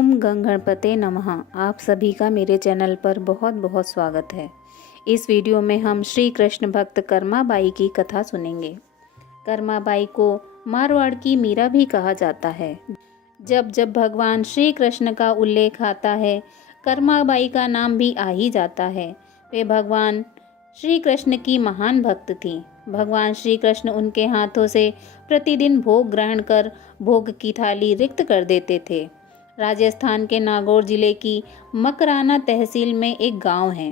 ओम गंग गणपते नमः। आप सभी का मेरे चैनल पर बहुत बहुत स्वागत है। इस वीडियो में हम श्री कृष्ण भक्त कर्माबाई की कथा सुनेंगे। कर्माबाई को मारवाड़ की मीरा भी कहा जाता है। जब जब भगवान श्री कृष्ण का उल्लेख आता है, कर्माबाई का नाम भी आ ही जाता है। वे भगवान श्री कृष्ण की महान भक्त थी। भगवान श्री कृष्ण उनके हाथों से प्रतिदिन भोग ग्रहण कर भोग की थाली रिक्त कर देते थे। राजस्थान के नागौर जिले की मकराना तहसील में एक गांव है,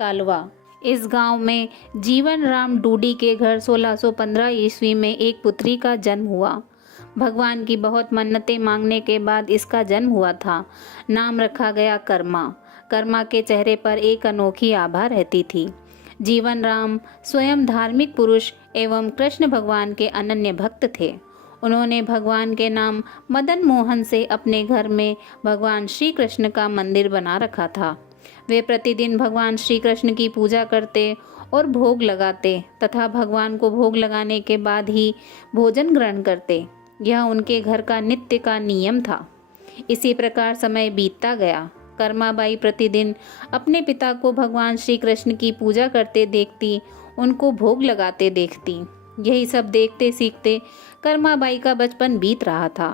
कालवा। इस गांव में जीवन राम डूडी के घर 1615 ईस्वी में एक पुत्री का जन्म हुआ। भगवान की बहुत मन्नतें मांगने के बाद इसका जन्म हुआ था। नाम रखा गया कर्मा। कर्मा के चेहरे पर एक अनोखी आभा रहती थी। जीवन राम स्वयं धार्मिक पुरुष एवं कृष्ण भगवान के अनन्य भक्त थे। उन्होंने भगवान के नाम मदन मोहन से अपने घर में भगवान श्री कृष्ण का मंदिर बना रखा था। वे प्रतिदिन भगवान श्री कृष्ण की पूजा करते और भोग लगाते तथा भगवान को भोग लगाने के बाद ही भोजन ग्रहण करते। यह उनके घर का नित्य का नियम था। इसी प्रकार समय बीतता गया। कर्माबाई प्रतिदिन अपने पिता को भगवान श्री कृष्ण की पूजा करते देखती, उनको भोग लगाते देखती। यही सब देखते सीखते कर्माबाई का बचपन बीत रहा था।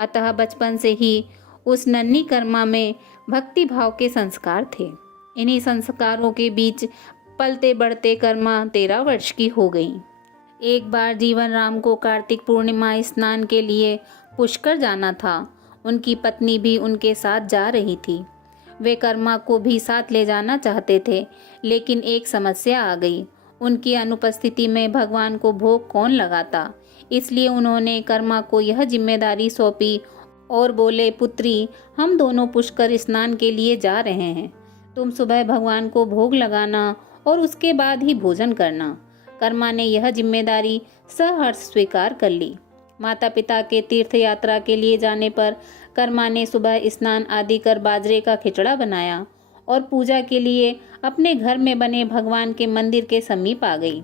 अतः बचपन से ही उस नन्ही कर्मा में भक्ति भाव के संस्कार थे। इन्हीं संस्कारों के बीच पलते बढ़ते कर्मा 13 वर्ष की हो गई। एक बार जीवन राम को कार्तिक पूर्णिमा स्नान के लिए पुष्कर जाना था। उनकी पत्नी भी उनके साथ जा रही थी। वे कर्मा को भी साथ ले जाना चाहते थे, लेकिन एक समस्या आ गई। उनकी अनुपस्थिति में भगवान को भोग कौन लगाता। इसलिए उन्होंने कर्मा को यह जिम्मेदारी सौंपी और बोले, पुत्री, हम दोनों पुष्कर स्नान के लिए जा रहे हैं। तुम सुबह भगवान को भोग लगाना और उसके बाद ही भोजन करना। कर्मा ने यह जिम्मेदारी सहर्ष स्वीकार कर ली। माता पिता के तीर्थ यात्रा के लिए जाने पर कर्मा ने सुबह स्नान आदि कर बाजरे का खिचड़ा बनाया और पूजा के लिए अपने घर में बने भगवान के मंदिर के समीप आ गई।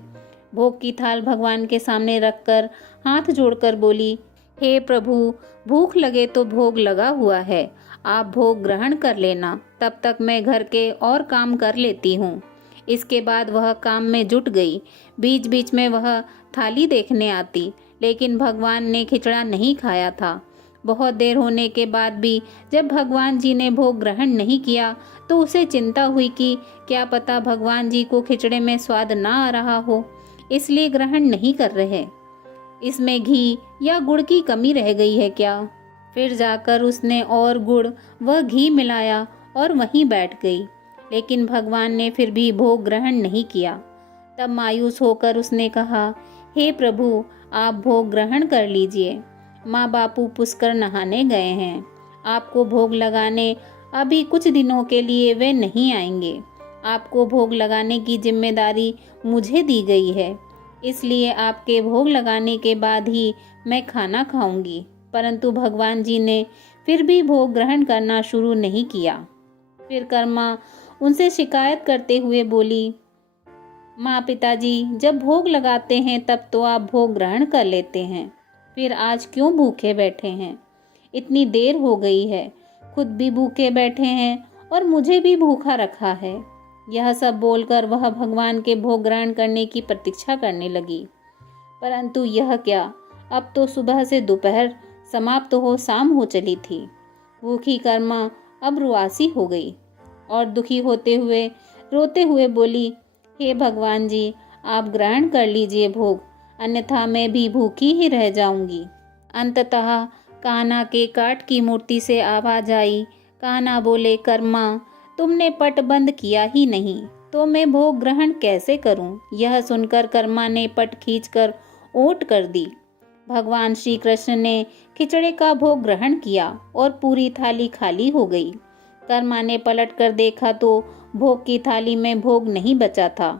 भोग की थाल भगवान के सामने रखकर हाथ जोड़कर बोली, हे प्रभु, भूख लगे तो भोग लगा हुआ है, आप भोग ग्रहण कर लेना, तब तक मैं घर के और काम कर लेती हूँ। इसके बाद वह काम में जुट गई। बीच बीच में वह थाली देखने आती, लेकिन भगवान ने खिचड़ा नहीं खाया था। बहुत देर होने के बाद भी जब भगवान जी ने भोग ग्रहण नहीं किया तो उसे चिंता हुई कि क्या पता भगवान जी को खिचड़े में स्वाद ना आ रहा हो, इसलिए ग्रहण नहीं कर रहे। इसमें घी या गुड़ की कमी रह गई है क्या। फिर जाकर उसने और गुड़ व घी मिलाया और वहीं बैठ गई, लेकिन भगवान ने फिर भी भोग ग्रहण नहीं किया। तब मायूस होकर उसने कहा, हे प्रभु, आप भोग ग्रहण कर लीजिए। माँ बापू पुष्कर नहाने गए हैं। आपको भोग लगाने अभी कुछ दिनों के लिए वे नहीं आएंगे। आपको भोग लगाने की जिम्मेदारी मुझे दी गई है, इसलिए आपके भोग लगाने के बाद ही मैं खाना खाऊंगी। परंतु भगवान जी ने फिर भी भोग ग्रहण करना शुरू नहीं किया। फिर कर्मा उनसे शिकायत करते हुए बोली, माँ पिताजी, जब भोग लगाते हैं तब तो आप भोग ग्रहण कर लेते हैं, फिर आज क्यों भूखे बैठे हैं। इतनी देर हो गई है, खुद भी भूखे बैठे हैं और मुझे भी भूखा रखा है। यह सब बोलकर वह भगवान के भोग ग्रहण करने की प्रतीक्षा करने लगी। परंतु यह क्या, अब तो सुबह से दोपहर समाप्त हो शाम हो चली थी। भूखी कर्मा अब रुआसी हो गई और दुखी होते हुए रोते हुए बोली, हे भगवान जी, आप ग्रहण कर लीजिए भोग, अन्यथा मैं भी भूखी ही रह जाऊंगी। अंततः कान्हा के काठ की मूर्ति से आवाज आई। कान्हा बोले, कर्मा, तुमने पट बंद किया ही नहीं तो मैं भोग ग्रहण कैसे करूं। यह सुनकर कर्मा ने पट खींचकर ओट कर दी। भगवान श्री कृष्ण ने खिचड़े का भोग ग्रहण किया और पूरी थाली खाली हो गई। कर्मा ने पलट कर देखा तो भोग की थाली में भोग नहीं बचा था।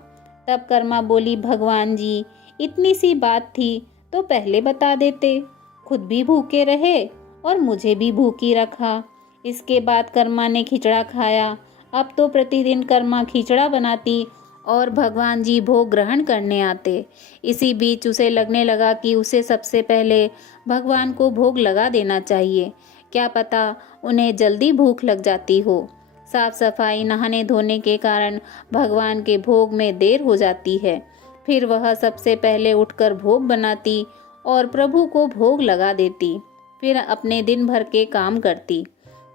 तब कर्मा बोली, भगवान जी, इतनी सी बात थी तो पहले बता देते, खुद भी भूखे रहे और मुझे भी भूखी रखा। इसके बाद कर्मा ने खिचड़ा खाया। अब तो प्रतिदिन कर्मा खिचड़ा बनाती और भगवान जी भोग ग्रहण करने आते। इसी बीच उसे लगने लगा कि उसे सबसे पहले भगवान को भोग लगा देना चाहिए, क्या पता उन्हें जल्दी भूख लग जाती हो। साफ सफाई नहाने धोने के कारण भगवान के भोग में देर हो जाती है। फिर वह सबसे पहले उठकर भोग बनाती और प्रभु को भोग लगा देती, फिर अपने दिन भर के काम करती।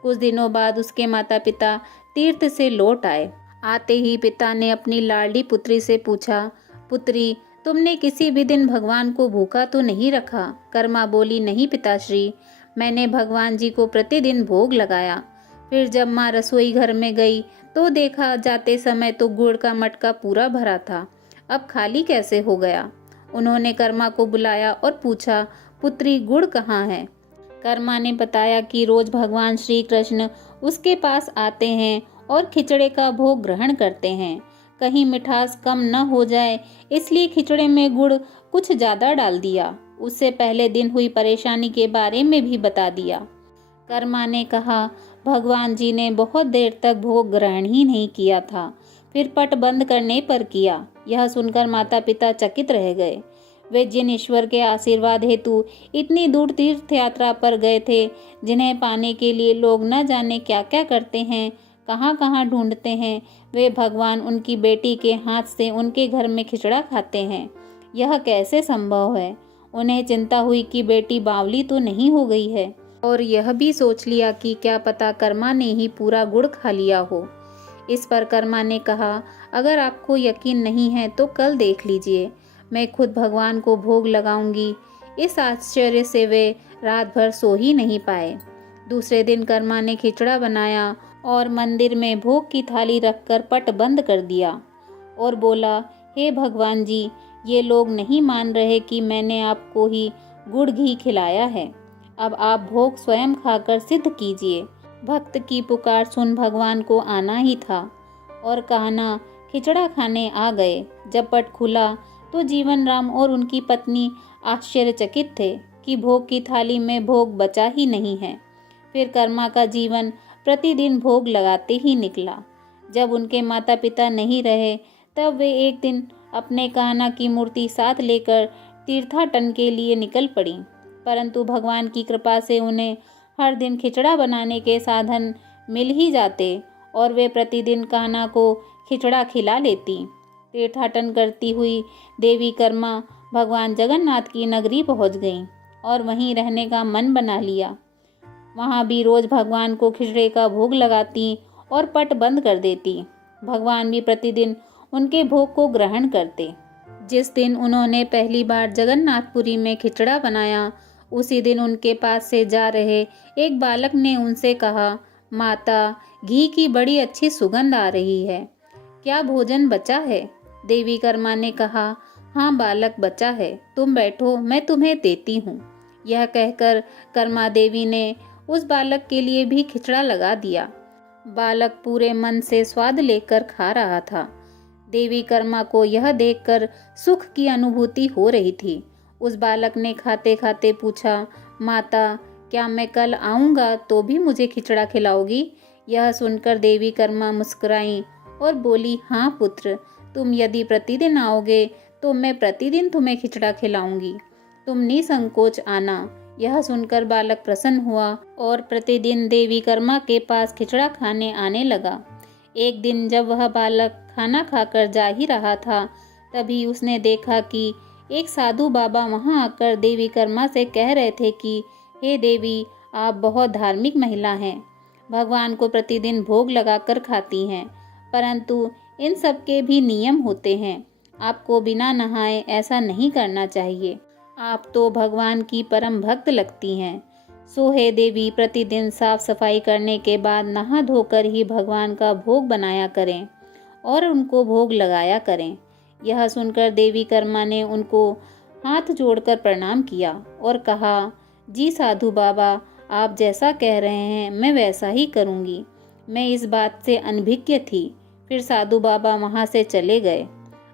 कुछ दिनों बाद उसके माता पिता तीर्थ से लौट आए। आते ही पिता ने अपनी लाडली पुत्री से पूछा, पुत्री, तुमने किसी भी दिन भगवान को भूखा तो नहीं रखा? कर्मा बोली, नहीं पिताश्री, मैंने भगवान जी को प्रतिदिन भोग लगाया। फिर जब माँ रसोई घर में गई तो देखा जाते समय तो गुड़ का मटका पूरा भरा था, अब खाली कैसे हो गया? उन्होंने कर्मा को बुलाया और पूछा, पुत्री, गुड़ कहाँ है? कर्मा ने बताया कि रोज भगवान श्री कृष्ण उसके पास आते हैं और खिचड़े का भोग ग्रहण करते हैं। कहीं मिठास कम न हो जाए इसलिए खिचड़े में गुड़ कुछ ज्यादा डाल दिया। उससे पहले दिन हुई परेशानी के बारे में भी बता दिया। कर्मा ने कहा, भगवान जी ने बहुत देर तक भोग ग्रहण ही नहीं किया था, फिर पट बंद करने पर किया। यह सुनकर माता पिता चकित रह गए। वे जिन ईश्वर के आशीर्वाद हेतु इतनी दूर तीर्थ यात्रा पर गए थे, जिन्हें पाने के लिए लोग न जाने क्या क्या करते हैं, कहाँ कहाँ ढूंढते हैं, वे भगवान उनकी बेटी के हाथ से उनके घर में खिचड़ा खाते हैं, यह कैसे संभव है? उन्हें चिंता हुई कि बेटी बावली तो नहीं हो गई है, और यह भी सोच लिया कि क्या पता कर्मा ने ही पूरा गुड़ खा लिया हो। इस पर कर्मा ने कहा, अगर आपको यकीन नहीं है तो कल देख लीजिए, मैं खुद भगवान को भोग लगाऊंगी। इस आश्चर्य से वे रात भर सो ही नहीं पाए। दूसरे दिन कर्मा ने खिचड़ा बनाया और मंदिर में भोग की थाली रखकर पट बंद कर दिया और बोला, हे भगवान जी, ये लोग नहीं मान रहे कि मैंने आपको ही गुड़ घी खिलाया है, अब आप भोग स्वयं खाकर सिद्ध कीजिए। भक्त की पुकार सुन भगवान को आना ही था और कहना खिचड़ा खाने आ गए। जब पट खुला तो जीवन राम और उनकी पत्नी आश्चर्यचकित थे कि भोग की थाली में भोग बचा ही नहीं है। फिर कर्मा का जीवन प्रतिदिन भोग लगाते ही निकला। जब उनके माता पिता नहीं रहे तब वे एक दिन अपने कान्हा की मूर्ति साथ लेकर तीर्थाटन के लिए निकल पड़ी, परंतु भगवान की कृपा से उन्हें हर दिन खिचड़ा बनाने के साधन मिल ही जाते और वे प्रतिदिन कान्हा को खिचड़ा खिला लेती। तीर्थाटन करती हुई देवी कर्मा भगवान जगन्नाथ की नगरी पहुंच गईं और वहीं रहने का मन बना लिया। वहां भी रोज भगवान को खिचड़े का भोग लगाती और पट बंद कर देती। भगवान भी प्रतिदिन उनके भोग को ग्रहण करते। जिस दिन उन्होंने पहली बार जगन्नाथपुरी में खिचड़ा बनाया, उसी दिन उनके पास से जा रहे एक बालक ने उनसे कहा, माता, घी की बड़ी अच्छी सुगंध आ रही है, क्या भोजन बचा है? देवी कर्मा ने कहा, हाँ बालक, बचा है, तुम बैठो, मैं तुम्हें देती हूँ। यह कहकर कर्मा देवी ने उस बालक के लिए भी खिचड़ा लगा दिया। बालक पूरे मन से स्वाद लेकर खा रहा था। देवी कर्मा को यह देखकर सुख की अनुभूति हो रही थी। उस बालक ने खाते खाते पूछा, माता, क्या मैं कल आऊँगा तो भी मुझे खिचड़ा खिलाओगी? यह सुनकर देवी कर्मा मुस्कुराई और बोली, हाँ पुत्र, तुम यदि प्रतिदिन आओगे तो मैं प्रतिदिन तुम्हें खिचड़ा खिलाऊंगी, तुम निसंकोच आना। यह सुनकर बालक प्रसन्न हुआ और प्रतिदिन देवी कर्मा के पास खिचड़ा खाने आने लगा। एक दिन जब वह बालक खाना खाकर जा ही रहा था, तभी उसने देखा कि एक साधु बाबा वहां आकर देवी कर्मा से कह रहे थे कि हे देवी, आप बहुत धार्मिक महिला हैं, भगवान को प्रतिदिन भोग लगाकर खाती हैं, परंतु इन सब के भी नियम होते हैं, आपको बिना नहाए ऐसा नहीं करना चाहिए, आप तो भगवान की परम भक्त लगती हैं। सो हे देवी, प्रतिदिन साफ सफाई करने के बाद नहा धोकर ही भगवान का भोग बनाया करें और उनको भोग लगाया करें। यह सुनकर देवी कर्मा ने उनको हाथ जोड़कर प्रणाम किया और कहा, जी साधु बाबा, आप जैसा कह रहे हैं मैं वैसा ही करूँगी, मैं इस बात से अनभिज्ञ थी। फिर साधु बाबा वहाँ से चले गए।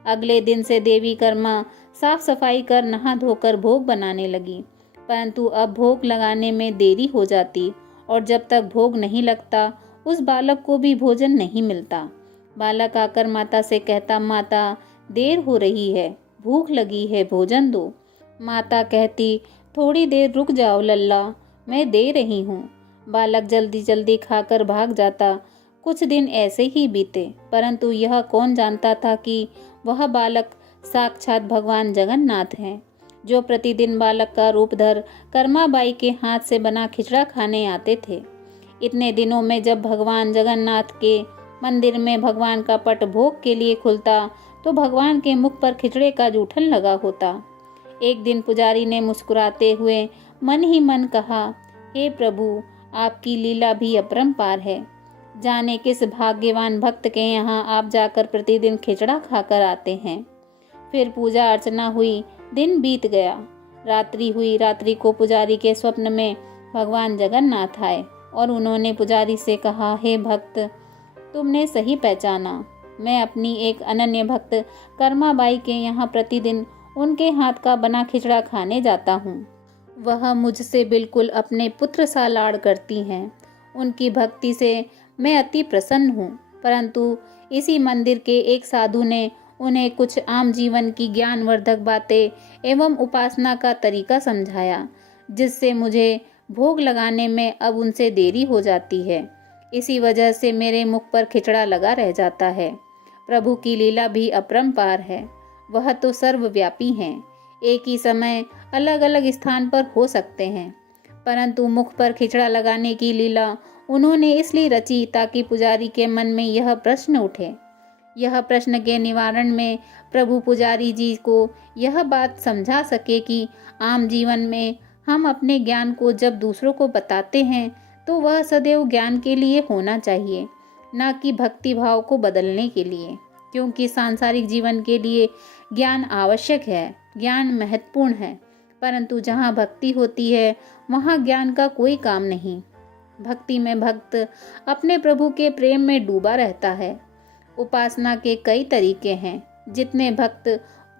अगले दिन से देवी कर्मा साफ सफाई कर नहा धोकर भोग बनाने लगी, परंतु अब भोग लगाने में देरी हो जाती और जब तक भोग नहीं लगता उस बालक को भी भोजन नहीं मिलता। बालक आकर माता से कहता, माता, देर हो रही है, भूख लगी है, भोजन दो। माता कहती, थोड़ी देर रुक जाओ लल्ला, मैं दे रही हूँ। बालक जल्दी जल्दी खाकर भाग जाता। कुछ दिन ऐसे ही बीते, परंतु यह कौन जानता था कि वह बालक साक्षात भगवान जगन्नाथ हैं, जो प्रतिदिन बालक का रूप धर कर्माबाई के हाथ से बना खिचड़ा खाने आते थे। इतने दिनों में जब भगवान जगन्नाथ के मंदिर में भगवान का पट भोग के लिए खुलता, तो भगवान के मुख पर खिचड़े का जूठन लगा होता। एक दिन पुजारी ने मुस्कुराते हुए मन ही मन कहा, हे प्रभु, आपकी लीला भी अपरंपार है। जाने किस भाग्यवान भक्त के यहाँ आप जाकर प्रतिदिन खिचड़ा खाकर आते हैं। फिर पूजा अर्चना हुई, दिन बीत गया, रात्रि हुई। रात्रि को पुजारी के स्वप्न में भगवान जगन्नाथ आए और उन्होंने पुजारी से कहा, हे भक्त, तुमने सही पहचाना। मैं अपनी एक अनन्य भक्त कर्माबाई के यहाँ प्रतिदिन उनके हाथ का बना खिचड़ा खाने जाता हूँ। वह मुझसे बिल्कुल अपने पुत्र सा लाड़ करती हैं। उनकी भक्ति से मैं अति प्रसन्न हूँ। परंतु इसी मंदिर के एक साधु ने उन्हें कुछ आम जीवन की ज्ञानवर्धक बातें एवं उपासना का तरीका समझाया, जिससे मुझे भोग लगाने में अब उनसे देरी हो जाती है। इसी वजह से मेरे मुख पर खिचड़ा लगा रह जाता है। प्रभु की लीला भी अपरंपार है। वह तो सर्वव्यापी हैं, एक ही समय अलग अलग स्थान पर हो सकते हैं, परंतु मुख पर खिचड़ा लगाने की लीला उन्होंने इसलिए रची ताकि पुजारी के मन में यह प्रश्न उठे। यह प्रश्न के निवारण में प्रभु पुजारी जी को यह बात समझा सके कि आम जीवन में हम अपने ज्ञान को जब दूसरों को बताते हैं तो वह सदैव ज्ञान के लिए होना चाहिए, न कि भक्ति भाव को बदलने के लिए। क्योंकि सांसारिक जीवन के लिए ज्ञान आवश्यक है, ज्ञान महत्वपूर्ण है, परंतु जहाँ भक्ति होती है वहाँ ज्ञान का कोई काम नहीं। भक्ति में भक्त अपने प्रभु के प्रेम में डूबा रहता है। उपासना के कई तरीके हैं, जितने भक्त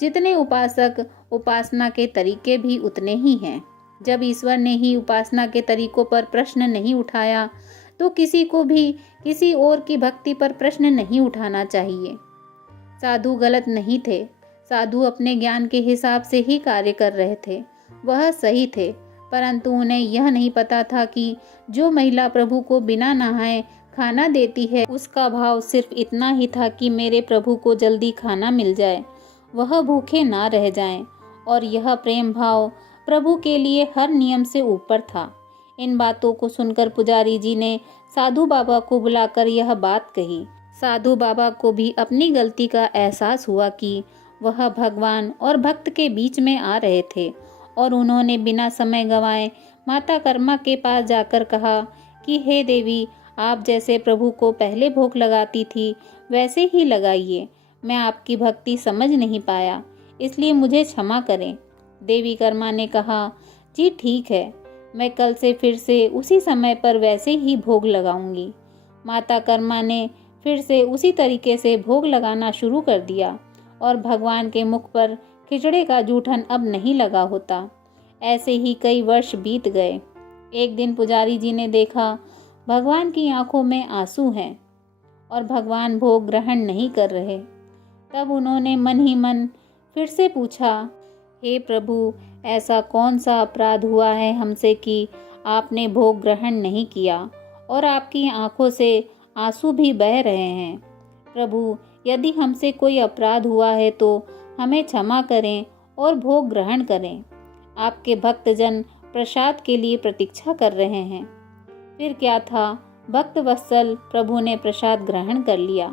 जितने उपासक, उपासना के तरीके भी उतने ही हैं। जब ईश्वर ने ही उपासना के तरीकों पर प्रश्न नहीं उठाया, तो किसी को भी किसी और की भक्ति पर प्रश्न नहीं उठाना चाहिए। साधु गलत नहीं थे, साधु अपने ज्ञान के हिसाब से ही कार्य कर रहे थे, वह सही थे, परंतु उन्हें यह नहीं पता था कि जो महिला प्रभु को बिना नहाए खाना देती है, उसका भाव सिर्फ इतना ही था कि मेरे प्रभु को जल्दी खाना मिल जाए, वह भूखे ना रह जाएं, और यह प्रेम भाव प्रभु के लिए हर नियम से ऊपर था। इन बातों को सुनकर पुजारी जी ने साधु बाबा को बुलाकर यह बात कही। साधु बाबा को भी अपनी गलती का एहसास हुआ कि वह भगवान और भक्त के बीच में आ रहे थे, और उन्होंने बिना समय गंवाए माता कर्मा के पास जाकर कहा कि हे देवी, आप जैसे प्रभु को पहले भोग लगाती थी वैसे ही लगाइए। मैं आपकी भक्ति समझ नहीं पाया, इसलिए मुझे क्षमा करें। देवी कर्मा ने कहा, जी ठीक है, मैं कल से फिर से उसी समय पर वैसे ही भोग लगाऊंगी। माता कर्मा ने फिर से उसी तरीके से भोग लगाना शुरू कर दिया, और भगवान के मुख पर खिचड़े का जूठन अब नहीं लगा होता। ऐसे ही कई वर्ष बीत गए। एक दिन पुजारी जी ने देखा भगवान की आंखों में आंसू हैं और भगवान भोग ग्रहण नहीं कर रहे। तब उन्होंने मन ही मन फिर से पूछा, हे प्रभु, ऐसा कौन सा अपराध हुआ है हमसे कि आपने भोग ग्रहण नहीं किया और आपकी आंखों से आंसू भी बह रहे हैं। प्रभु, यदि हमसे कोई अपराध हुआ है तो हमें क्षमा करें और भोग ग्रहण करें। आपके भक्तजन प्रसाद के लिए प्रतीक्षा कर रहे हैं। फिर क्या था, भक्त वत्सल प्रभु ने प्रसाद ग्रहण कर लिया,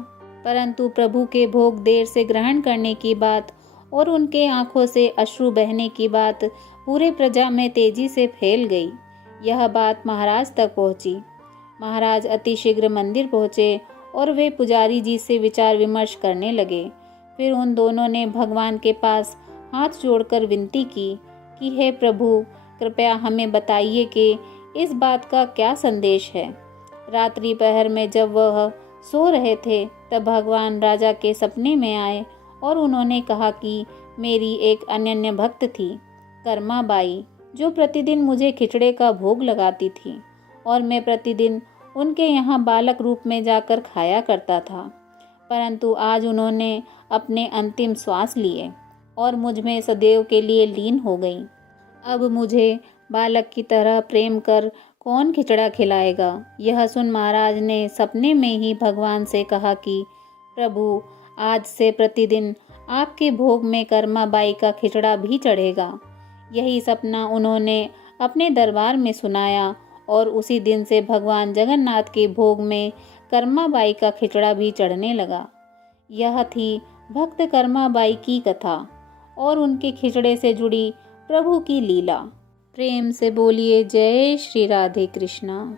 परंतु प्रभु के भोग देर से ग्रहण करने की बात और उनके आंखों से अश्रु बहने की बात पूरे प्रजा में तेजी से फैल गई। यह बात महाराज तक पहुंची। महाराज अतिशीघ्र मंदिर पहुंचे और वे पुजारी जी से विचार विमर्श करने लगे। फिर उन दोनों ने भगवान के पास हाथ जोड़कर विनती की कि हे प्रभु, कृपया हमें बताइए कि इस बात का क्या संदेश है। रात्रि पहर में जब वह सो रहे थे, तब भगवान राजा के सपने में आए और उन्होंने कहा कि मेरी एक अनन्य भक्त थी, कर्मा बाई, जो प्रतिदिन मुझे खिचड़े का भोग लगाती थी और मैं प्रतिदिन उनके यहाँ बालक रूप में जाकर खाया करता था। परंतु आज उन्होंने अपने अंतिम श्वास लिए और मुझ में सदैव के लिए लीन हो गई। अब मुझे बालक की तरह प्रेम कर कौन खिचड़ा खिलाएगा। यह सुन महाराज ने सपने में ही भगवान से कहा कि प्रभु, आज से प्रतिदिन आपके भोग में कर्मा बाई का खिचड़ा भी चढ़ेगा। यही सपना उन्होंने अपने दरबार में सुनाया और उसी दिन से भगवान जगन्नाथ के भोग में कर्मा बाई का खिचड़ा भी चढ़ने लगा। यह थी भक्त कर्मा बाई की कथा और उनके खिचड़े से जुड़ी प्रभु की लीला। प्रेम से बोलिए जय श्री राधे कृष्णा।